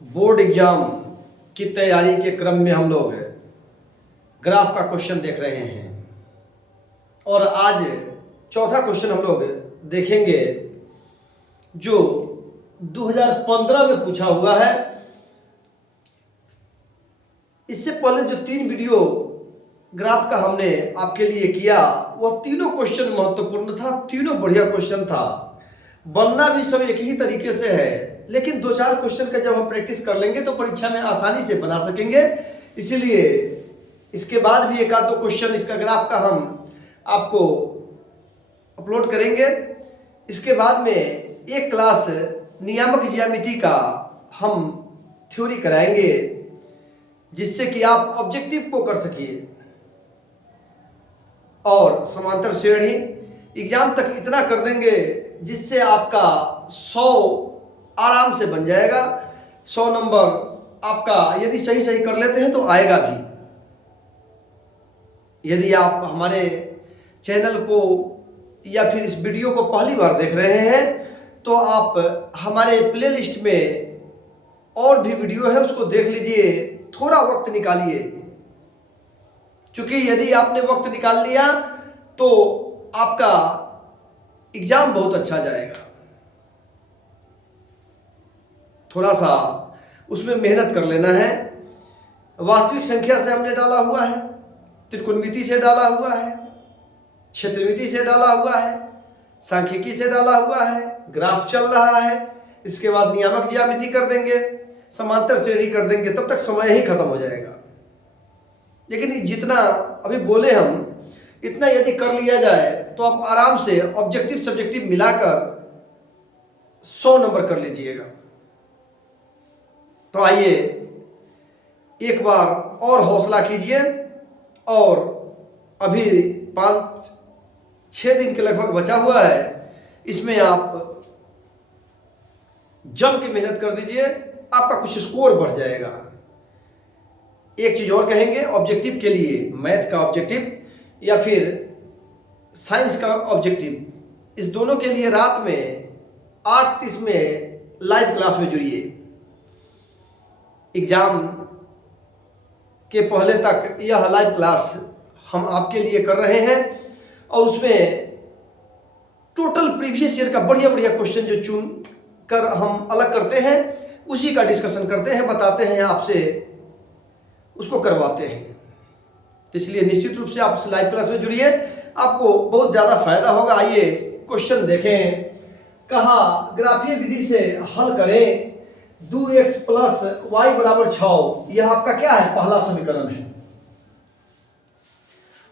Board exam की तैयारी के क्रम में हम लोग ग्राफ का क्वेश्चन देख रहे हैं और आज चौथा क्वेश्चन हम लोग देखेंगे जो 2015 में पूछा हुआ है। इससे पहले जो 3 वीडियो ग्राफ का हमने आपके लिए किया वह तीनों क्वेश्चन महत्वपूर्ण था, तीनों बढ़िया क्वेश्चन था। बनना भी सब एक ही तरीके से है, लेकिन 2-4 क्वेश्चन का जब हम प्रैक्टिस कर लेंगे तो परीक्षा में आसानी से बना सकेंगे। इसीलिए इसके बाद भी 1-2 क्वेश्चन इसका ग्राफ का हम आपको अपलोड करेंगे। इसके बाद में एक क्लास नियामक ज्यामिति का हम थ्योरी कराएंगे, जिससे कि आप ऑब्जेक्टिव को कर सकिए और समांतर श्रेणी एग्जाम तक इतना कर देंगे जिससे आपका 100 आराम से बन जाएगा। 100 नंबर आपका यदि सही कर लेते हैं तो आएगा भी। यदि आप हमारे चैनल को या फिर इस वीडियो को पहली बार देख रहे हैं तो आप हमारे प्लेलिस्ट में और भी वीडियो है, उसको देख लीजिए। थोड़ा वक्त निकालिए, क्योंकि यदि आपने वक्त निकाल लिया तो आपका एग्जाम बहुत अच्छा जाएगा। थोड़ा सा उसमें मेहनत कर लेना है। वास्तविक संख्या से हमने डाला हुआ है, त्रिकोणमिति से डाला हुआ है, क्षेत्रमिति से डाला हुआ है, सांख्यिकी से डाला हुआ है, ग्राफ चल रहा है। इसके बाद नियामक ज्यामिति कर देंगे, समांतर श्रेणी कर देंगे, तब तक समय ही खत्म हो जाएगा। लेकिन जितना अभी बोले हम इतना यदि कर लिया जाए तो आप आराम से ऑब्जेक्टिव सब्जेक्टिव मिलाकर 100 नंबर कर लीजिएगा। तो आइए एक बार और हौसला कीजिए और अभी 5-6 दिन के लगभग बचा हुआ है, इसमें आप जम के मेहनत कर दीजिए, आपका कुछ स्कोर बढ़ जाएगा। एक चीज और कहेंगे, ऑब्जेक्टिव के लिए मैथ का ऑब्जेक्टिव या फिर साइंस का ऑब्जेक्टिव, इस दोनों के लिए रात में 8:30 में लाइव क्लास में जुड़िए। एग्जाम के पहले तक यह लाइव क्लास हम आपके लिए कर रहे हैं और उसमें टोटल प्रीवियस ईयर का बढ़िया क्वेश्चन जो चुन कर हम अलग करते हैं उसी का डिस्कशन करते हैं, बताते हैं आपसे, उसको करवाते हैं। तो इसलिए निश्चित रूप से आप इस लाइव क्लास में जुड़िए, आपको बहुत ज़्यादा फायदा होगा। आइए क्वेश्चन देखें। कहा ग्राफीय विधि से हल करें 2x प्लस y बराबर 6, यह आपका क्या है, पहला समीकरण है।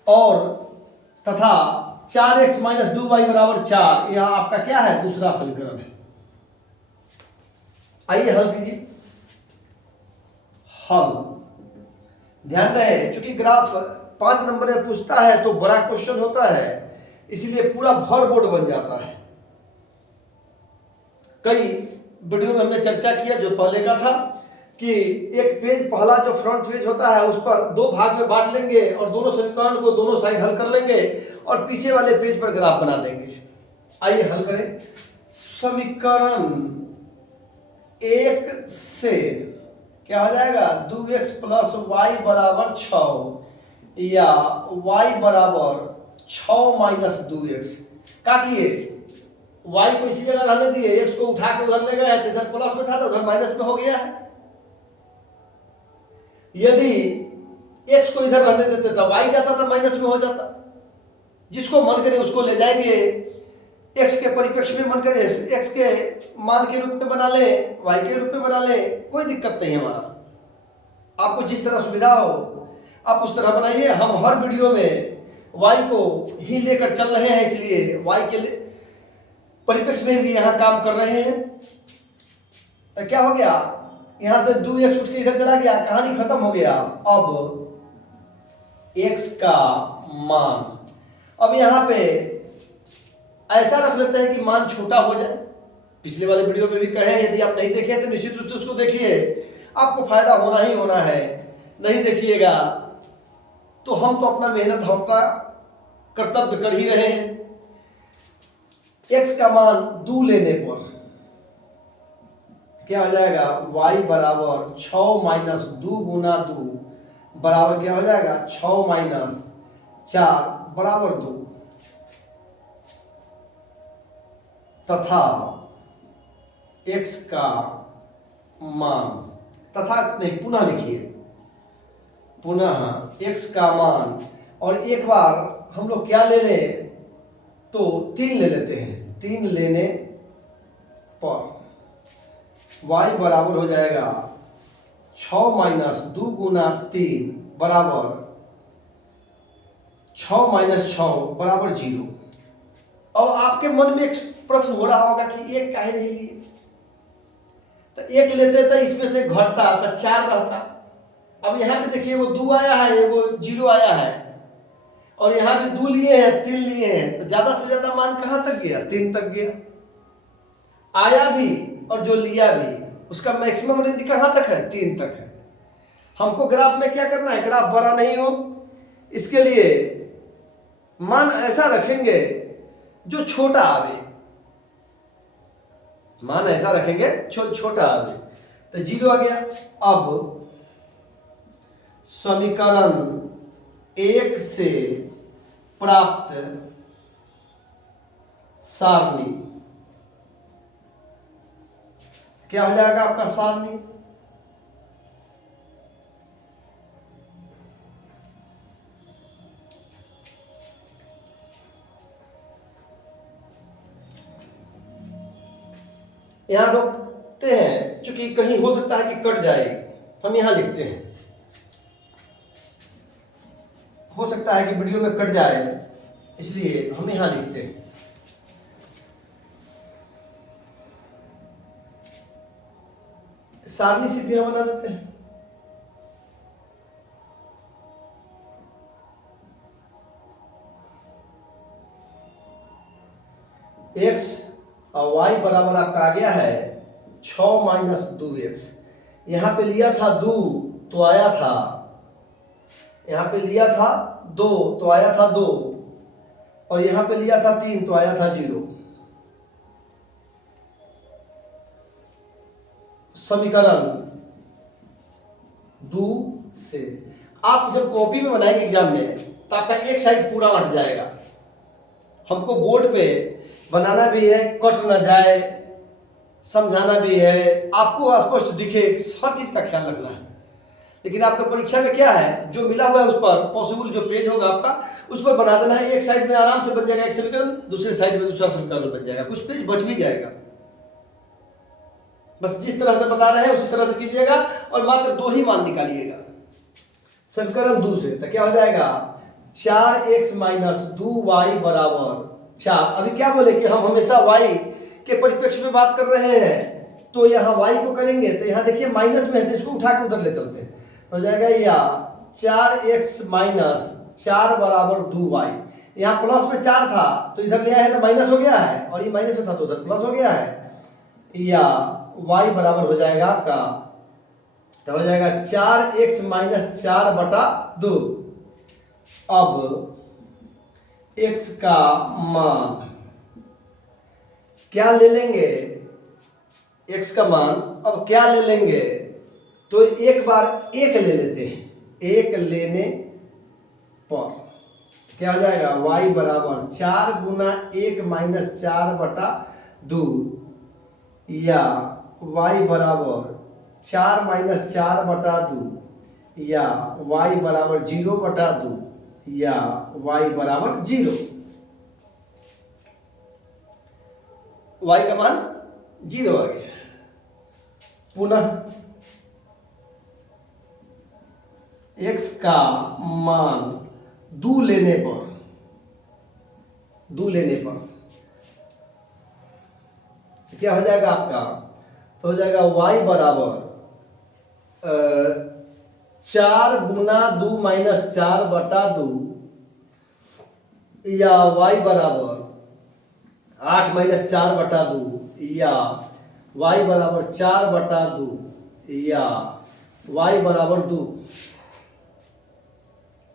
और तथा 4x माइनस 2y बराबर 4, यह आपका क्या है, दूसरा समीकरण है। आइए हल कीजिए। हल ध्यान रहे, क्योंकि ग्राफ 5 नंबर में पूछता है तो बड़ा क्वेश्चन होता है, इसलिए पूरा भर बोर्ड बन जाता है। कई वीडियो में हमने चर्चा किया जो पहले का था कि एक पेज, पहला जो फ्रंट पेज होता है उस पर 2 भाग में बांट लेंगे और दोनों समीकरण को दोनों साइड हल कर लेंगे और पीछे वाले पेज पर ग्राफ बना देंगे। आइए हल करें। समीकरण 1 से क्या हो जाएगा, 2x प्लस वाई बराबर 6 या y बराबर 6 माइनस 2x। क्या किए, y को इसी जगह रहने दिए, x को उठा के उधर ले गए हैं तो इधर प्लस में था तो उधर माइनस में हो गया है। यदि x को इधर रहने देते तो y जाता था माइनस में हो जाता। जिसको मन करे उसको ले जाएंगे, x के परिप्रेक्ष्य में मन करे x के मान के रूप में बना ले, y के रूप में बना ले, कोई दिक्कत नहीं है। हमारा आपको जिस तरह सुविधा हो आप उस तरह बनाइए। हम हर वीडियो में y को ही लेकर चल रहे हैं, इसलिए y के परिप्रेक्ष्य में भी यहाँ काम कर रहे हैं। तो क्या हो गया, यहाँ से 2x उठ के इधर चला गया, कहानी खत्म हो गया। अब x का मान, अब यहाँ पे ऐसा रख लेते हैं कि मान छोटा हो जाए। पिछले वाले वीडियो में भी कहे, यदि आप नहीं देखे तो निश्चित रूप से उसको देखिए, आपको फायदा होना ही होना है। नहीं देखिएगा तो हम तो अपना मेहनत, हम अपना कर्तव्य कर ही रहे हैं। x का मान 2 लेने पर क्या हो जाएगा, y बराबर 6 माइनस 2 गुना 2 बराबर क्या हो जाएगा, 6 माइनस 4 बराबर 2 तथा x का मान, तथा नहीं पुनः लिखिए, पुनः x का मान, और एक बार हम लोग क्या ले लें तो 3 ले लेते हैं। 3 लेने पर y बराबर हो जाएगा 6 माइनस 2 गुना 3 बराबर 6 माइनस 6 बराबर 0। अब आपके मन में एक प्रश्न हो रहा होगा कि एक काहे नहीं लिए, तो एक लेते तो इसमें से घटता तो 4 रहता। अब यहाँ पे देखिए वो 2 आया है, वो 0 आया है, और यहाँ पे 2 लिए हैं, 3 लिए हैं, तो ज्यादा से ज्यादा मान कहाँ तक गया, 3 तक गया। आया भी और जो लिया भी, उसका मैक्सिमम रेंज कहाँ तक है, 3 तक है। हमको ग्राफ में क्या करना है, ग्राफ बड़ा नहीं हो, इसके लिए मान ऐसा रखेंगे जो छोटा आवे, मान ऐसा रखेंगे छोटा आवे, तो 0 आ गया। अब समीकरण 1 से प्राप्त सारणी क्या हो जाएगा आपका, सारणी यहां रोकते हैं क्योंकि कहीं हो सकता है कि कट जाए, हम यहां लिखते हैं, हो सकता है कि वीडियो में कट जाए, इसलिए हम यहां लिखते हैं। सारणी से भी हम बना देते हैं। x और y बराबर आपका आ गया है 6 माइनस 2x। यहां पे लिया था 2 तो आया था, यहां पे लिया था 2 तो आया था 2, और यहां पे लिया था 3 तो आया था 0। समीकरण 2 से आप जब कॉपी में बनाएंगे एग्जाम में तो आपका एक साइड पूरा हट जाएगा। हमको बोर्ड पे बनाना भी है, कट ना जाए, समझाना भी है, आपको स्पष्ट दिखे, हर चीज का ख्याल रखना है। लेकिन आपका परीक्षा में क्या है, जो मिला हुआ है उस पर पॉसिबल जो पेज होगा आपका उस पर बना देना है। एक साइड में आराम से बन जाएगा एक समीकरण, दूसरे साइड में दूसरा समीकरण बन जाएगा, कुछ पेज बच भी जाएगा। बस जिस तरह से बता रहे हैं उसी तरह से कीजिएगा, और मात्र 2 ही मान निकालिएगा समीकरण 2 से। तो क्या हो जाएगा, 4x माइनस 2y बराबर 4। अभी क्या बोले कि हम हमेशा y के परिप्रेक्ष्य में बात कर रहे हैं, तो यहाँ y को करेंगे तो यहाँ देखिए माइनस में है, तो इसको उठा के उधर ले चलते हैं, तो हो जाएगा या 4x माइनस 4 बराबर 2y। यहाँ प्लस में 4 था तो इधर ले आए हैं तो माइनस हो गया है, और ये माइनस में था तो उधर प्लस हो गया है, या y बराबर हो जाएगा आपका, तो हो जाएगा 4x माइनस 4 बटा 2। अब x का मान क्या ले लेंगे, x का मान अब क्या ले लेंगे, तो एक बार 1 ले लेते हैं। 1 लेने पर क्या हो जाएगा, y बराबर 4 गुना 1 माइनस 4 बटा 2, या y बराबर 4 माइनस 4 बटा 2, या y बराबर 0 बटा 2, या y बराबर 0। y का मान 0 आ गया। पुनः x का मान 2 लेने पर, 2 लेने पर क्या हो जाएगा आपका, तो हो जाएगा y बराबर 4 गुना 2 माइनस 4 बटा 2, या y बराबर 8 माइनस 4 बटा 2, या y बराबर 4 बटा 2, या y बराबर 2।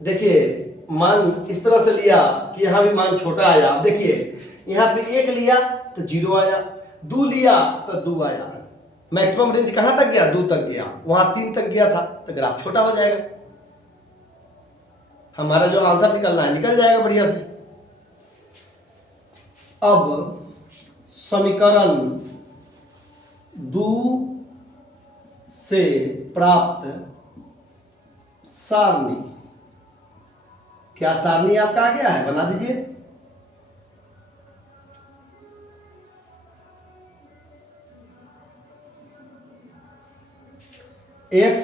देखिए मान इस तरह से लिया कि यहाँ भी मान छोटा आया। देखिए यहाँ पे 1 लिया तो 0 आया, 2 लिया तो 2 आया, मैक्सिमम रेंज कहाँ तक गया? 2 तक गया, वहाँ 3 तक गया था, तो ग्राफ छोटा हो जाएगा। हमारा जो आंसर निकलना है निकल जाएगा बढ़िया से। अब समीकरण 2 से प्राप्त सारणी, क्या सारणी आपका आ गया है? बना दीजिए। x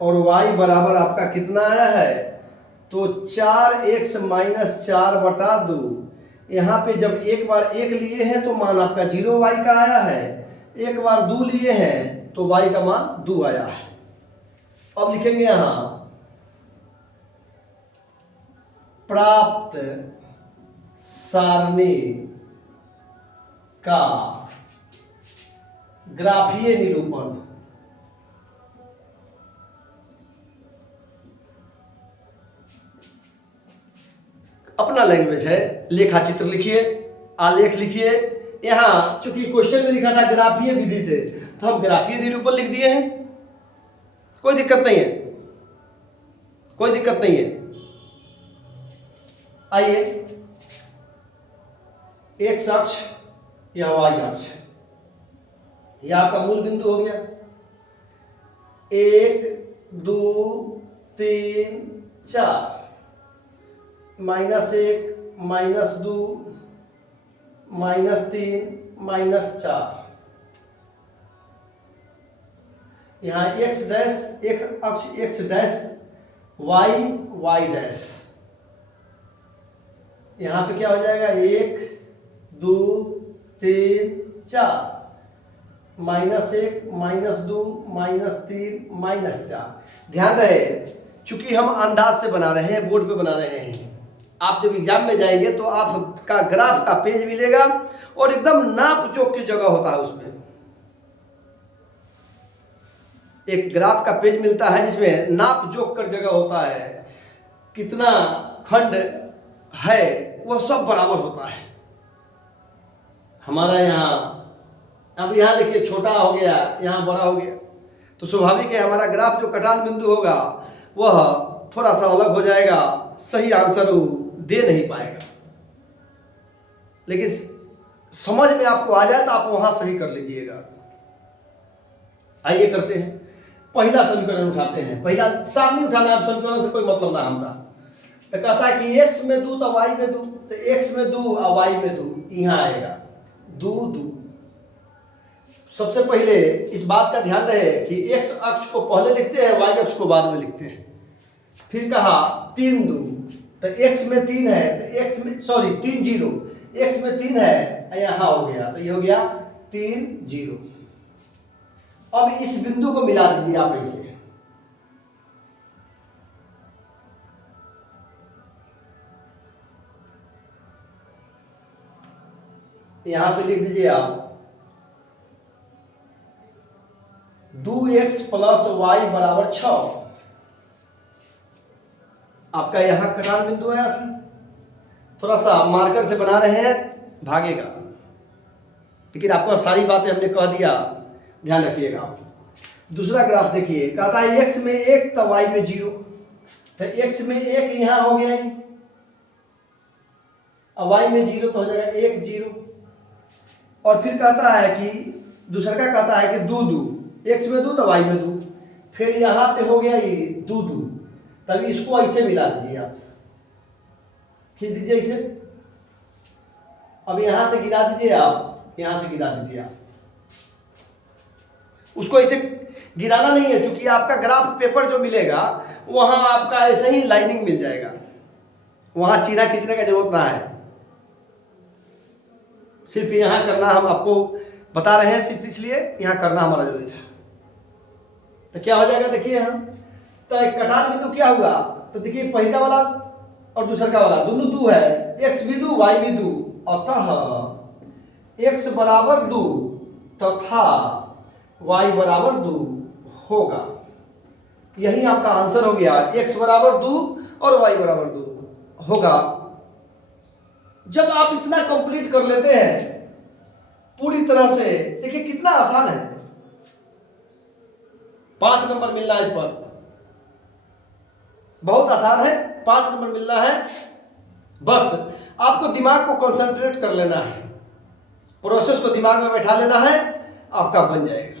और y बराबर आपका कितना आया है? तो 4x माइनस 4/2। यहाँ पे जब एक बार 1 लिए हैं तो मान आपका 0y का आया है, एक बार 2 लिए हैं तो y का मान 2 आया है। अब लिखेंगे यहाँ प्राप्त सारणी का ग्राफीय निरूपण। अपना लैंग्वेज है, लेखा चित्र लिखिए, आलेख लिखिए। यहाँ चूंकि क्वेश्चन में लिखा था ग्राफीय विधि से, तो हम ग्राफीय निरूपण लिख दिए हैं। कोई दिक्कत नहीं है, कोई दिक्कत नहीं है। आइए, एक्स अक्ष या वाई अक्ष, यह आपका मूल बिंदु हो गया। 1 2 3 4, -1 -2 -3 -4। यहाँ x डैश, x अक्ष x डैश, y डैश। यहाँ पे क्या हो जाएगा? 1 2 3 4, -1 -2 -3 -4। ध्यान रहे, चूंकि हम अंदाज से बना रहे हैं, बोर्ड पे बना रहे हैं, आप जब एग्जाम में जाएंगे तो आपका ग्राफ का पेज मिलेगा और एकदम नाप जोख की जगह होता है। उसमें एक ग्राफ का पेज मिलता है जिसमें नाप जोख कर जगह होता है, कितना खंड है वह सब बराबर होता है। हमारा यहाँ, अब यहाँ देखिए छोटा हो गया, यहाँ बड़ा हो गया, तो स्वाभाविक है हमारा ग्राफ जो कटान बिंदु होगा वह थोड़ा सा अलग हो जाएगा, सही आंसर वो दे नहीं पाएगा। लेकिन समझ में आपको आ जाए तो आप वहां सही कर लीजिएगा। आइए करते हैं, पहला समीकरण उठाते हैं। पहला सारणी उठाना, आप समीकरण से कोई मतलब ना हमारा। तो कहता है कि x में 2 तो y में 2, तो x में 2 और y में 2, यहाँ आएगा 2 2। सबसे पहले इस बात का ध्यान रहे कि x अक्ष को पहले लिखते हैं, y अक्ष को बाद में लिखते हैं। फिर कहा 3 2, तो x में 3 है, तो x में 3 0, x में 3 है, यहाँ हो गया, तो ये हो गया 3 0। अब इस बिंदु को मिला दीजिए आप ऐसे, यहां पे लिख दीजिए आप 2x + y = 6। आपका यहां कटान बिंदु आया था, थोड़ा सा मार्कर से बना रहे हैं, भागेगा, लेकिन आपको सारी बातें हमने कह दिया, ध्यान रखिएगा। दूसरा ग्राफ देखिए, कहता है x में 1 तो y में 0, तो x में 1 यहाँ हो गया ही, और y में 0 तो हो जाएगा 1 0। और फिर कहता है कि दूसरा का कहता है कि 2 2, x में 2 तो y में 2, फिर यहाँ पे हो गया ये 2 2, तभी इसको ऐसे मिला दीजिए आप, खींच दीजिए इसे। अब यहाँ से गिरा दीजिए आप, यहाँ से गिरा दीजिए आप, उसको ऐसे गिराना नहीं है, क्योंकि आपका ग्राफ पेपर जो मिलेगा वहां आपका ऐसे ही लाइनिंग मिल जाएगा, वहां चीरा खींचने का जरूरत ना है। सिर्फ यहाँ करना हम आपको बता रहे हैं, सिर्फ इसलिए यहाँ करना हमारा जरूरी था। तो क्या हो जाएगा देखिए यहाँ, तो एक कटान बिंदु क्या हुआ, तो देखिए पहला वाला और दूसरा का वाला दोनों 2 है, x भी 2 y भी 2, अतः x बराबर 2 तथा y बराबर 2 होगा। यही आपका आंसर हो गया, x बराबर 2 और y बराबर 2 होगा। जब आप इतना कंप्लीट कर लेते हैं पूरी तरह से, देखिए कितना आसान है, 5 नंबर मिलना है इस पर, बहुत आसान है, 5 नंबर मिलना है। बस आपको दिमाग को कंसंट्रेट कर लेना है, प्रोसेस को दिमाग में बैठा लेना है, आपका बन जाएगा।